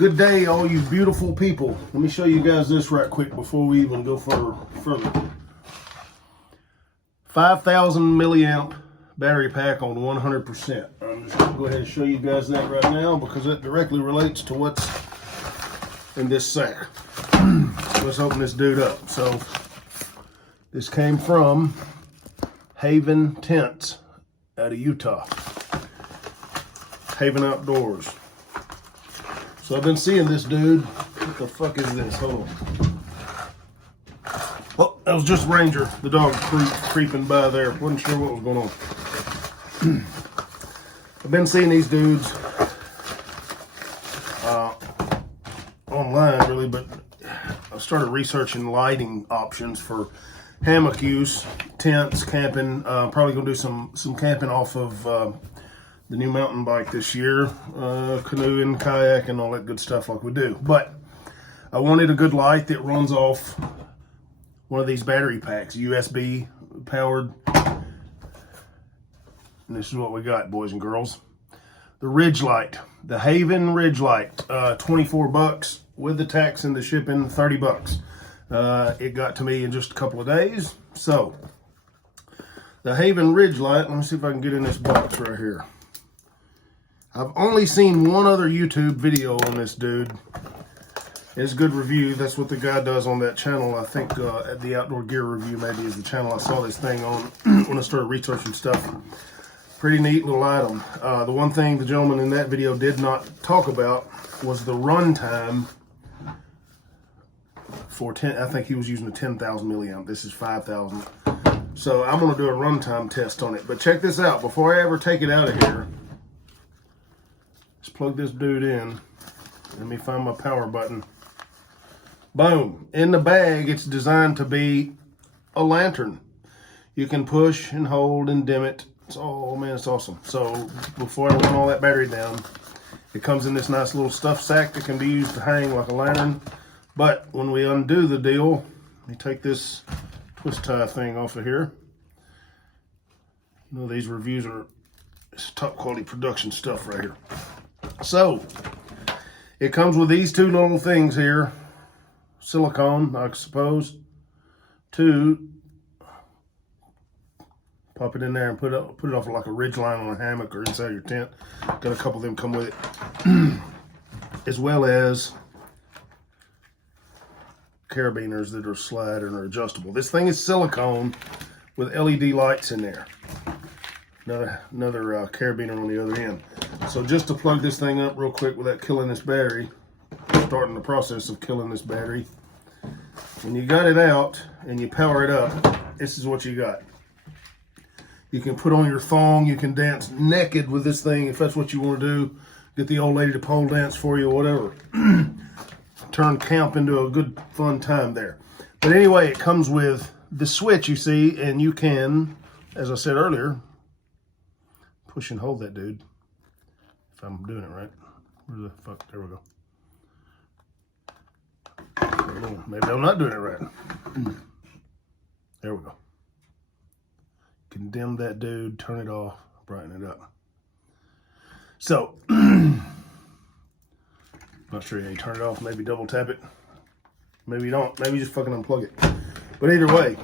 Good day, all you beautiful people. Let me show you guys this right quick before we even go further. 5,000 milliamp battery pack on 100%. I'm just going to go ahead and show you guys that right now because it directly relates to what's in this sack. Let's open this dude up. So this came from Haven Tents out of Utah. Haven Outdoors. So I've been seeing this dude. What the fuck is this? Hold on. Oh, that was just Ranger, the dog creeping by there. Wasn't sure what was going on. I've been seeing these dudes online, really, but I started researching lighting options for hammock use, tents, camping. Probably gonna do some camping off of the new mountain bike this year, canoeing, kayak, and all that good stuff like we do. But I wanted a good light that runs off one of these battery packs, USB powered. And this is what we got, boys and girls. The RidgeLight, the Haven RidgeLight, 24 bucks with the tax and the shipping, 30 bucks. It got to me in just a couple of days. So the Haven RidgeLight, let me see if I can get in this box right here. I've only seen one other YouTube video on this dude. It's a good review. That's what the guy does on that channel. I think at the Outdoor Gear Review maybe is the channel I saw this thing on when I started researching stuff. Pretty neat little item. The one thing the gentleman in that video did not talk about was the runtime for 10. I think he was using a 10,000 milliamp. This is 5,000. So I'm going to do a runtime test on it. But check this out. Before I ever take it out of here, let's plug this dude in. Let me find my power button. Boom. In the bag, it's designed to be a lantern. You can push and hold and dim it. Oh man, it's awesome. So before I run all that battery down, it comes in this nice little stuff sack that can be used to hang like a lantern. But when we undo the deal, let me take this twist tie thing off of here. You know, these reviews are top quality production stuff right here. So it comes with these two little things here, silicone, I suppose, to pop it in there and put it off like a ridge line on a hammock or inside your tent. Got a couple of them come with it, as well as carabiners that are slide and are adjustable. This thing is silicone with LED lights in there. Another carabiner on the other end. So just to plug this thing up real quick without killing this battery, starting the process of killing this battery. When you got it out and you power it up, this is what you got. You can put on your thong, you can dance naked with this thing if that's what you want to do. Get the old lady to pole dance for you, whatever. Turn camp into a good fun time there. But anyway, it comes with the switch, you see, and you can, as I said earlier, push and hold that dude. If I'm doing it right. Where the fuck? There we go. Maybe I'm not doing it right. There we go. You can dim that dude, turn it off, brighten it up. So, not sure you turn it off, maybe double tap it. Maybe you don't, maybe just fucking unplug it. But either way,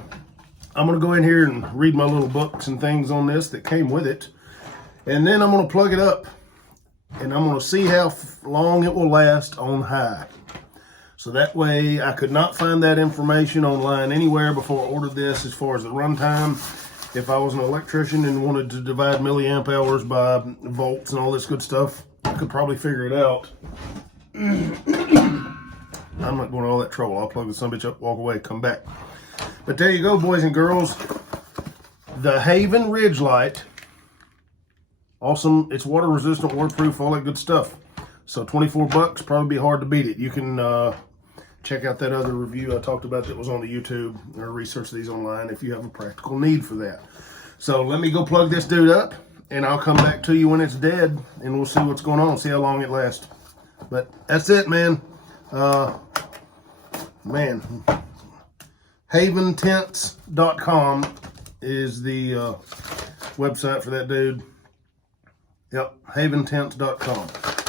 I'm gonna go in here and read my little books and things on this that came with it. And then I'm gonna plug it up and I'm gonna see how long it will last on high. So that way I could not find that information online anywhere before I ordered this as far as the runtime. If I was an electrician and wanted to divide milliamp hours by volts and all this good stuff, I could probably figure it out. I'm not going to all that trouble. I'll plug the son of a bitch up, walk away, come back. But there you go, boys and girls. The Haven RidgeLight. Awesome. It's water resistant, waterproof, all that good stuff. So 24 bucks, probably be hard to beat it. You can check out that other review I talked about that was on the YouTube, or research these online if you have a practical need for that. So let me go plug this dude up and I'll come back to you when it's dead and we'll see what's going on, see how long it lasts. But that's it, man. Haventents.com is the website for that dude. Yep, haventents.com.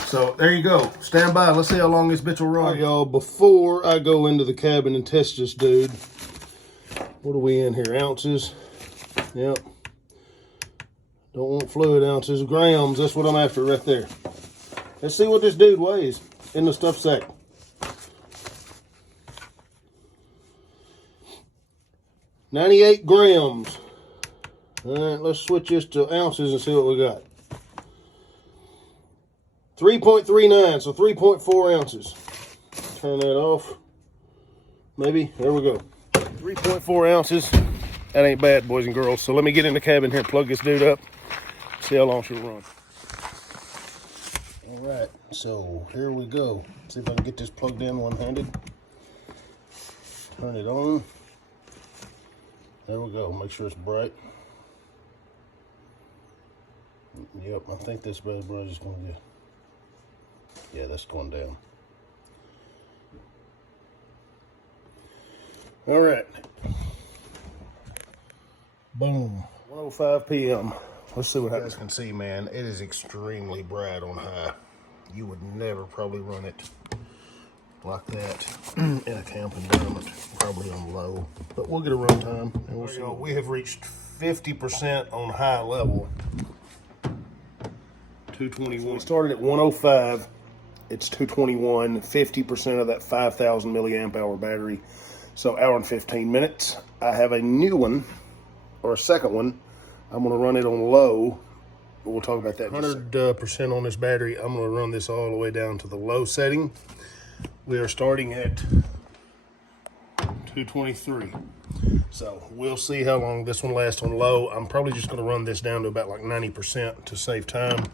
So there you go. Stand by. Let's see how long this bitch will run. All right, y'all, before I go into the cabin and test this dude, what are we in here? Ounces. Yep. Don't want fluid ounces. Grams. That's what I'm after right there. Let's see what this dude weighs in the stuff sack. 98 grams. All right, let's switch this to ounces and see what we got. 3.39, so 3.4 ounces. Turn that off. Maybe. There we go. 3.4 ounces. That ain't bad, boys and girls. So let me get in the cabin here, plug this dude up, see how long she'll run. All right, so here we go. See if I can get this plugged in one-handed. Turn it on. There we go. Make sure it's bright. Yep, I think this bad boy is going to get. Yeah, that's going down. All right. Boom. 1:05 p.m. Let's see what happens. You guys can see, man, it is extremely bright on high. You would never probably run it like that in a camp environment, probably on low. But we'll get a runtime and we'll see. We have reached 50% on high level. 221. We started at 105. It's 221. 50% of that 5,000 milliamp hour battery. So hour and 15 minutes. I have a new one, or a second one. I'm going to run it on low. We'll talk about that. 100% on this battery. I'm going to run this all the way down to the low setting. We are starting at 223. So we'll see how long this one lasts on low. I'm probably just going to run this down to about like 90% to save time.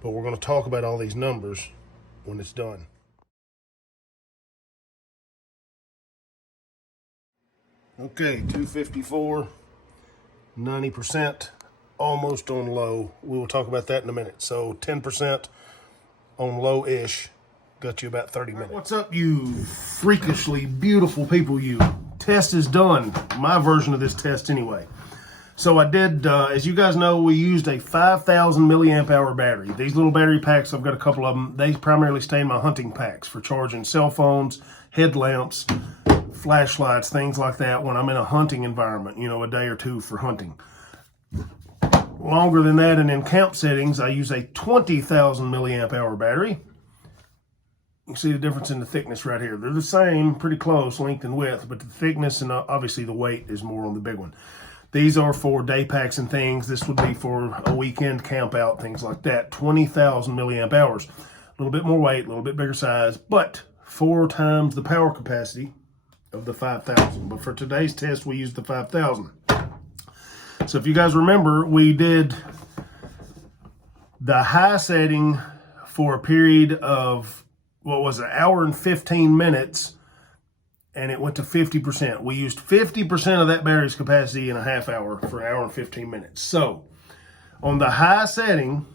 But we're going to talk about all these numbers when it's done. Okay, 254, 90%, almost on low. We will talk about that in a minute. So 10% on low-ish, got you about 30 minutes. What's up, you freakishly beautiful people, you? Test is done. My version of this test anyway. So I did, as you guys know, we used a 5,000 milliamp hour battery. These little battery packs, I've got a couple of them. They primarily stay in my hunting packs for charging cell phones, headlamps, flashlights, things like that when I'm in a hunting environment, you know, a day or two for hunting. Longer than that, and in camp settings, I use a 20,000 milliamp hour battery. You see the difference in the thickness right here. They're the same, pretty close, length and width, but the thickness and obviously the weight is more on the big one. These are for day packs and things. This would be for a weekend camp out, things like that. 20,000 milliamp hours. A little bit more weight, a little bit bigger size, but 4 times the power capacity of the 5,000. But for today's test, we used the 5,000. So if you guys remember, we did the high setting for a period of, what was it, hour and 15 minutes, and it went to 50%. We used 50% of that battery's capacity in a half hour for an hour and 15 minutes. So on the high setting,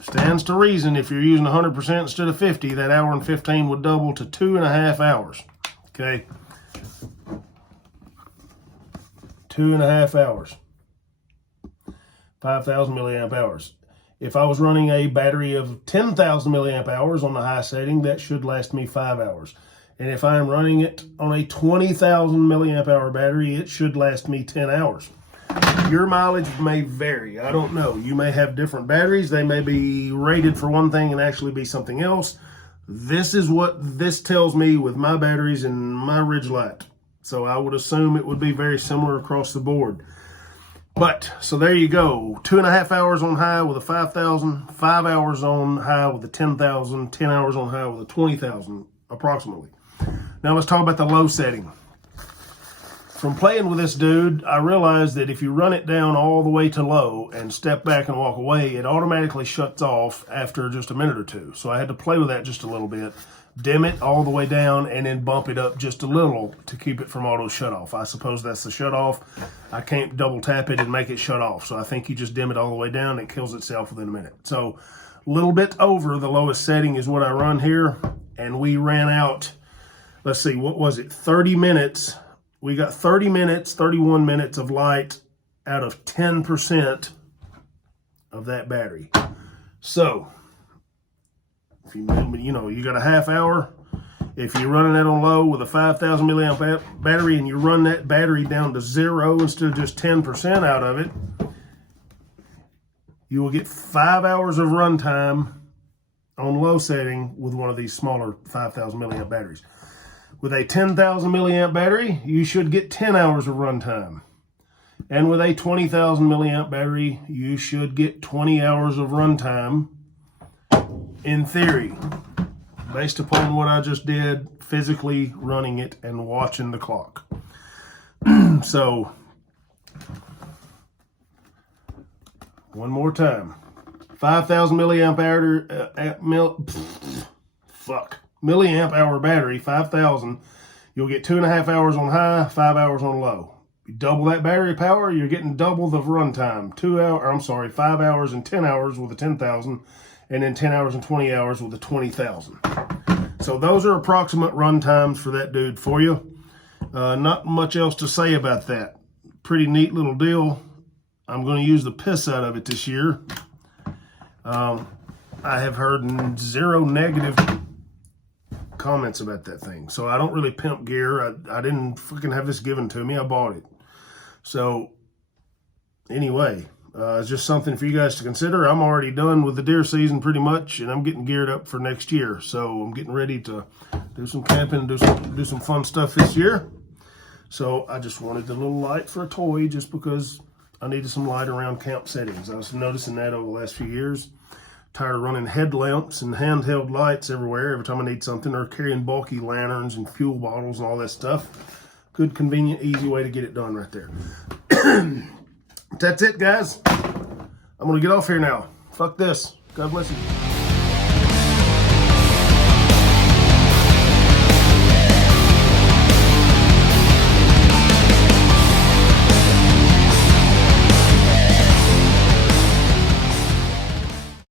stands to reason if you're using 100% instead of 50, that hour and 15 would double to 2.5 hours. Okay. 2.5 hours. 5,000 milliamp hours. If I was running a battery of 10,000 milliamp hours on the high setting, that should last me 5 hours. And if I'm running it on a 20,000 milliamp hour battery, it should last me 10 hours. Your mileage may vary. I don't know. You may have different batteries. They may be rated for one thing and actually be something else. This is what this tells me with my batteries and my RidgeLight. So I would assume it would be very similar across the board. But, so there you go. 2.5 hours on high with a 5,000, 5 hours on high with a 10,000, 10 hours on high with a 20,000 approximately. Now let's talk about the low setting. From playing with this dude, I realized that if you run it down all the way to low and step back and walk away, it automatically shuts off after just a minute or two. So I had to play with that just a little bit, dim it all the way down, and then bump it up just a little to keep it from auto shut off. I suppose that's the shut off. I can't double tap it and make it shut off. So I think you just dim it all the way down, it kills itself within a minute. So a little bit over the lowest setting is what I run here. And we ran out, let's see, what was it? 30 minutes. We got 30 minutes, 31 minutes of light out of 10% of that battery. So If you know, you got a half hour. If you're running that on low with a 5,000 milliamp battery and you run that battery down to 0 instead of just 10% out of it, you will get 5 hours of runtime on low setting with one of these smaller 5,000 milliamp batteries. With a 10,000 milliamp battery, you should get 10 hours of runtime. And with a 20,000 milliamp battery, you should get 20 hours of runtime in theory, based upon what I just did, physically running it and watching the clock. So, one more time. 5,000 milliamp hour battery, 5,000. You'll get 2.5 hours on high, 5 hours on low. You double that battery power, you're getting double the runtime. 5 hours and 10 hours with a 10,000, and then 10 hours and 20 hours with a 20,000. So those are approximate run times for that dude for you. Not much else to say about that. Pretty neat little deal. I'm going to use the piss out of it this year. I have heard 0 negative comments about that thing. So I don't really pimp gear. I didn't fucking have this given to me. I bought it. So anyway, it's just something for you guys to consider. I'm already done with the deer season pretty much, and I'm getting geared up for next year. So I'm getting ready to do some camping, do some fun stuff this year. So I just wanted the little light for a toy just because I needed some light around camp settings. I was noticing that over the last few years. Tired of running headlamps and handheld lights everywhere every time I need something, or carrying bulky lanterns and fuel bottles and all that stuff. Good, convenient, easy way to get it done right there. That's it, guys. I'm going to get off here now. Fuck this. God bless you.